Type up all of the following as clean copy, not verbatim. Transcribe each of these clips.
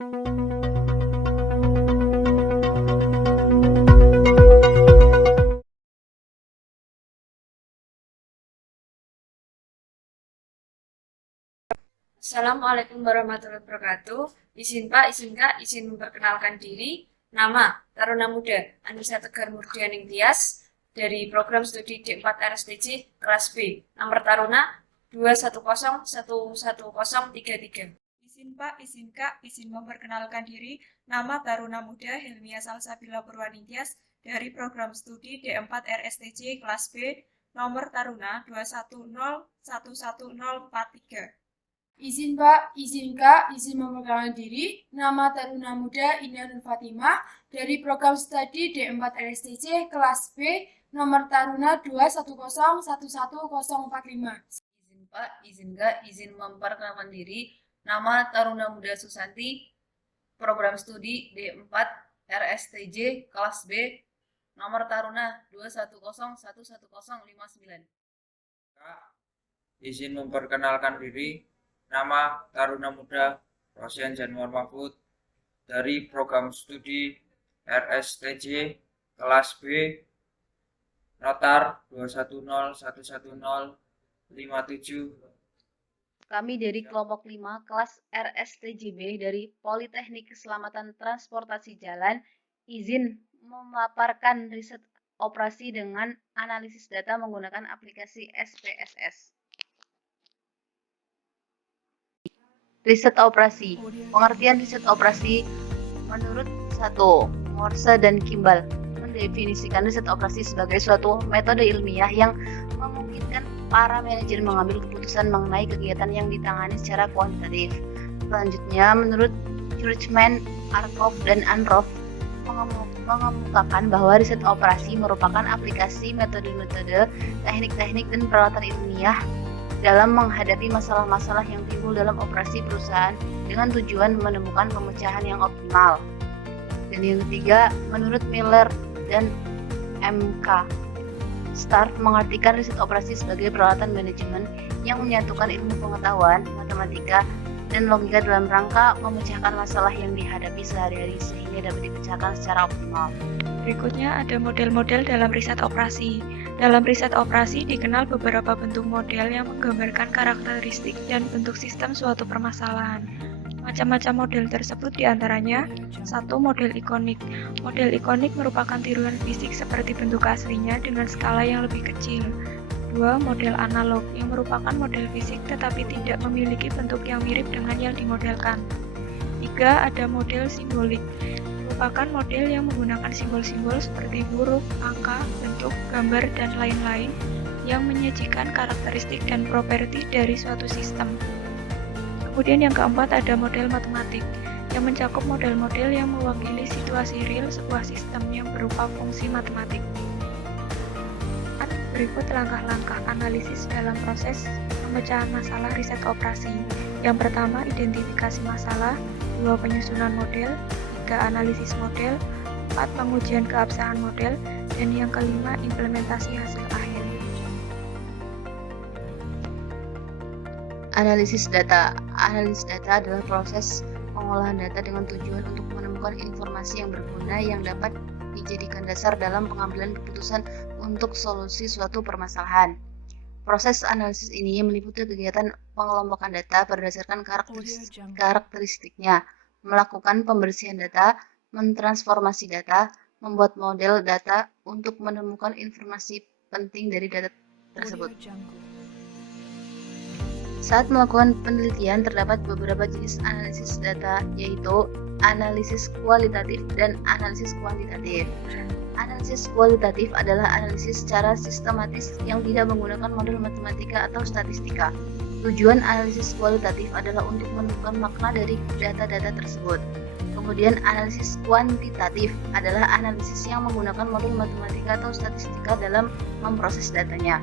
Assalamualaikum warahmatullahi wabarakatuh. Izin Pak, izin Kak, izin memperkenalkan diri. Nama Taruna Muda Anissa Tegar Murdianing Tias dari program studi D4 RSTJ kelas B. Nomor Taruna 210111033. Izin Pak, izin Kak, izin memperkenalkan diri. Nama Taruna Muda Helmia Salsabila Purwaningtyas dari program studi D4 RSTJ kelas B. Nomor Taruna 210111043. Izin Pak, izin Kak, izin memperkenalkan diri. Nama Taruna Muda Indah Nur Fatimah dari program studi D4 RSTJ kelas B, nomor Taruna 210111045. Izin Pak, izin Kak, izin memperkenalkan diri. Nama Taruna Muda Susanti, program studi D4 RSTJ kelas B, nomor Taruna 210111059. Kak, izin memperkenalkan diri. Nama Taruna Muda Rosyan Januar Mahfud dari program studi RSTJ kelas B, notar 210111057. Kami dari kelompok 5 kelas RSTJB dari Politeknik Keselamatan Transportasi Jalan izin memaparkan riset operasi dengan analisis data menggunakan aplikasi SPSS. Riset operasi. Pengertian riset operasi menurut 1. Morse dan Kimball mendefinisikan riset operasi sebagai suatu metode ilmiah yang memungkinkan para manajer mengambil keputusan mengenai kegiatan yang ditangani secara kuantitatif. Selanjutnya, menurut Churchman, Arkoff, dan Anroff mengemukakan bahwa riset operasi merupakan aplikasi metode-metode, teknik-teknik, dan peralatan ilmiah dalam menghadapi masalah-masalah yang timbul dalam operasi perusahaan dengan tujuan menemukan pemecahan yang optimal. Dan yang ketiga, menurut Miller dan M.K. Stark mengartikan riset operasi sebagai peralatan manajemen yang menyatukan ilmu pengetahuan, matematika, dan logika dalam rangka memecahkan masalah yang dihadapi sehari-hari sehingga dapat dipecahkan secara optimal. Berikutnya ada model-model dalam riset operasi. Dalam riset operasi dikenal beberapa bentuk model yang menggambarkan karakteristik dan bentuk sistem suatu permasalahan. Macam-macam model tersebut diantaranya 1. Model ikonik. Model ikonik merupakan tiruan fisik seperti bentuk aslinya dengan skala yang lebih kecil. 2. Model analog yang merupakan model fisik tetapi tidak memiliki bentuk yang mirip dengan yang dimodelkan. 3. Ada model simbolik. Merupakan model yang menggunakan simbol-simbol seperti huruf, angka, bentuk, gambar, dan lain-lain yang menyajikan karakteristik dan properti dari suatu sistem. Kemudian yang keempat ada model matematik yang mencakup model-model yang mewakili situasi real sebuah sistem yang berupa fungsi matematik. Berikut langkah-langkah analisis dalam proses pemecahan masalah riset operasi. Yang pertama, identifikasi masalah. 2. Penyusunan model. 3. Analisis model. 4. Pengujian keabsahan model. Dan yang kelima, implementasi hasil akhir. Analisis data. Analisis data adalah proses pengolahan data dengan tujuan untuk menemukan informasi yang berguna yang dapat dijadikan dasar dalam pengambilan keputusan untuk solusi suatu permasalahan. Proses analisis ini meliputi kegiatan pengelompokan data berdasarkan karakteristiknya, melakukan pembersihan data, mentransformasi data, membuat model data untuk menemukan informasi penting dari data tersebut. Saat melakukan penelitian, terdapat beberapa jenis analisis data, yaitu analisis kualitatif dan analisis kuantitatif. Analisis kualitatif adalah analisis secara sistematis yang tidak menggunakan model matematika atau statistika. Tujuan analisis kualitatif adalah untuk menemukan makna dari data-data tersebut. Kemudian analisis kuantitatif adalah analisis yang menggunakan model matematika atau statistika dalam memproses datanya.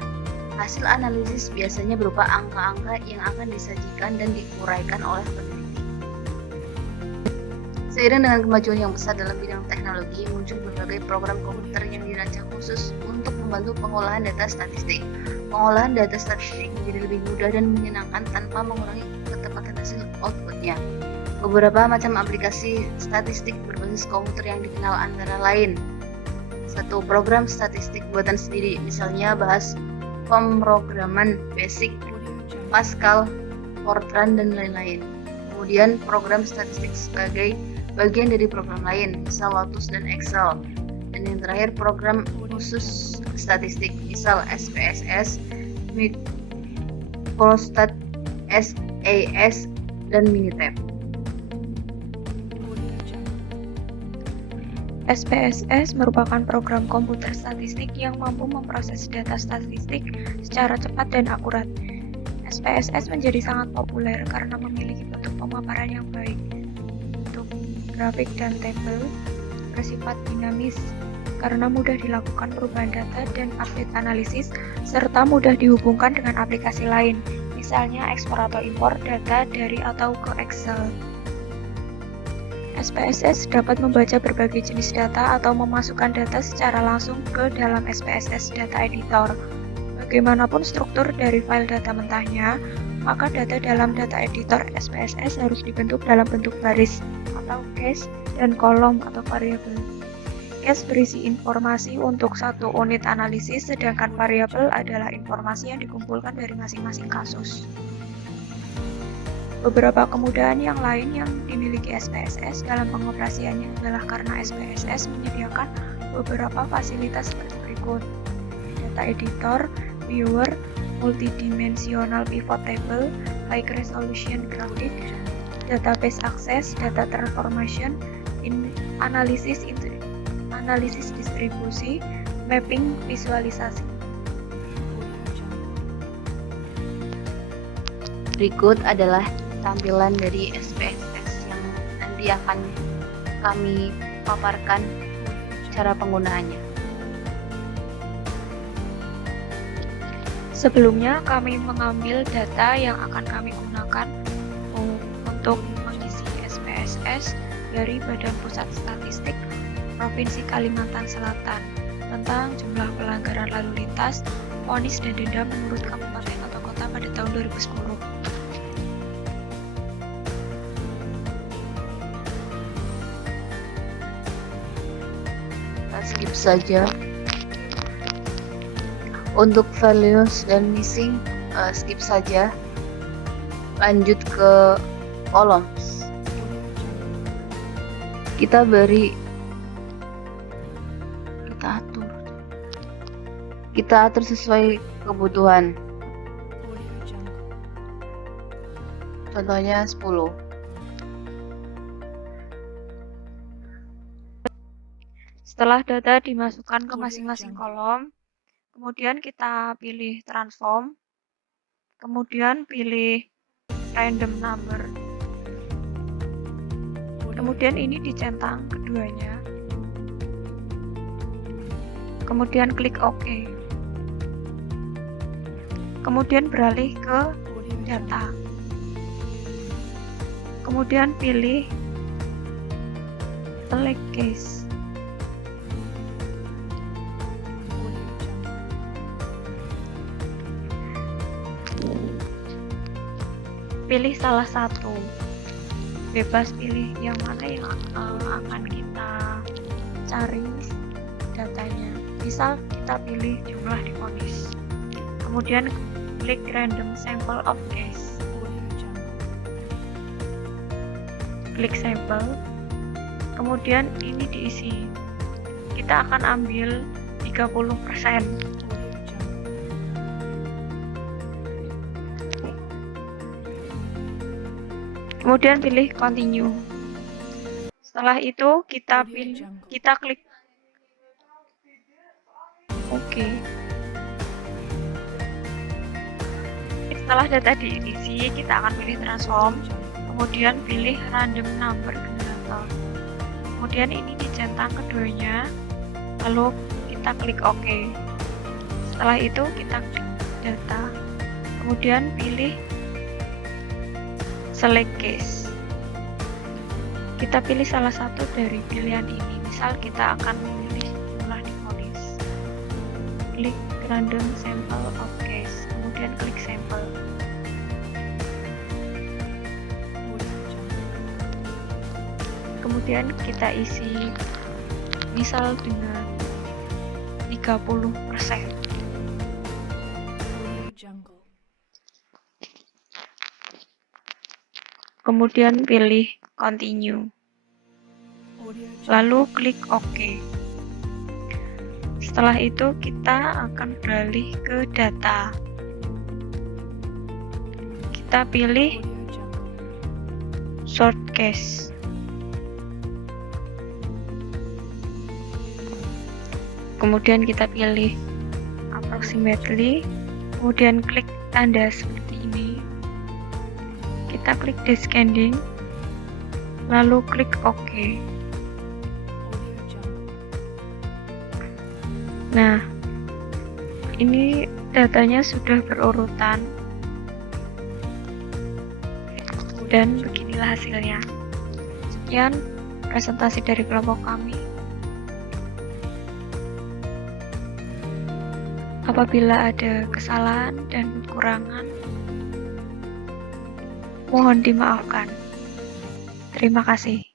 Hasil analisis biasanya berupa angka-angka yang akan disajikan dan diuraikan oleh peneliti. Seiring dengan kemajuan yang besar dalam bidang teknologi, muncul berbagai program komputer yang dirancang khusus untuk membantu pengolahan data statistik. Pengolahan data statistik menjadi lebih mudah dan menyenangkan tanpa mengurangi ketepatan hasil outputnya. Beberapa macam aplikasi statistik berbasis komputer yang dikenal antara lain: 1. Program statistik buatan sendiri, misalnya bahas pemrograman Basic, Pascal, Fortran, dan lain-lain. Kemudian program statistik sebagai bagian dari program lain, misal Lotus dan Excel. Dan yang terakhir program khusus statistik, misal SPSS, Microstat, SAS, dan Minitab. SPSS merupakan program komputer statistik yang mampu memproses data statistik secara cepat dan akurat. SPSS menjadi sangat populer karena memiliki bentuk pemaparan yang baik, bentuk grafik dan tabel, bersifat dinamis, karena mudah dilakukan perubahan data dan update analisis, serta mudah dihubungkan dengan aplikasi lain, misalnya ekspor atau impor data dari atau ke Excel. SPSS dapat membaca berbagai jenis data atau memasukkan data secara langsung ke dalam SPSS Data Editor. Bagaimanapun struktur dari file data mentahnya, maka data dalam data editor SPSS harus dibentuk dalam bentuk baris atau case dan kolom atau variabel. Case berisi informasi untuk satu unit analisis, sedangkan variabel adalah informasi yang dikumpulkan dari masing-masing kasus. Beberapa kemudahan yang lain yang dimiliki SPSS dalam pengoperasiannya adalah karena SPSS menyediakan beberapa fasilitas seperti berikut: data editor, viewer, multidimensional pivot table, high resolution graphic, database access, data transformation, analisis distribusi, mapping, visualisasi. Berikut adalah tampilan dari SPSS yang nanti akan kami paparkan cara penggunaannya. Sebelumnya, kami mengambil data yang akan kami gunakan untuk mengisi SPSS dari Badan Pusat Statistik Provinsi Kalimantan Selatan tentang jumlah pelanggaran lalu lintas, vonis dan denda menurut kabupaten atau kota pada tahun 2010. Kita skip saja. Untuk values dan missing, skip saja. Lanjut ke columns. Kita atur sesuai kebutuhan. Contohnya 10. Setelah data dimasukkan ke masing-masing kolom, kemudian kita pilih transform, kemudian pilih random number, kemudian ini dicentang keduanya, kemudian klik OK, kemudian beralih ke data, kemudian pilih select case. Pilih salah satu, bebas pilih yang mana yang akan kita cari datanya. Misal kita pilih jumlah di vonis, kemudian klik random sample of case, klik sampel, kemudian ini diisi. Kita akan ambil 30%. Kemudian pilih continue. Setelah itu kita klik OK. Setelah data diisi, kita akan pilih transform, kemudian pilih random number generator. Kemudian ini dicentang keduanya, lalu kita klik OK. Setelah itu kita klik data, kemudian pilih select case. Kita pilih salah satu dari pilihan ini. Misal kita akan memilih jumlah di vonis. Klik random sample of case, kemudian klik sampel. kemudian kita isi misal dengan 30%. Kemudian pilih continue. Lalu klik OK. Setelah itu kita akan beralih ke data. Kita pilih short case. Kemudian kita pilih approximately, kemudian klik tanda seperti ini. Kita klik descending, lalu klik OK. Nah, ini datanya sudah berurutan dan beginilah hasilnya. Sekian presentasi dari kelompok kami. Apabila ada kesalahan dan kekurangan, mohon dimaafkan. Terima kasih.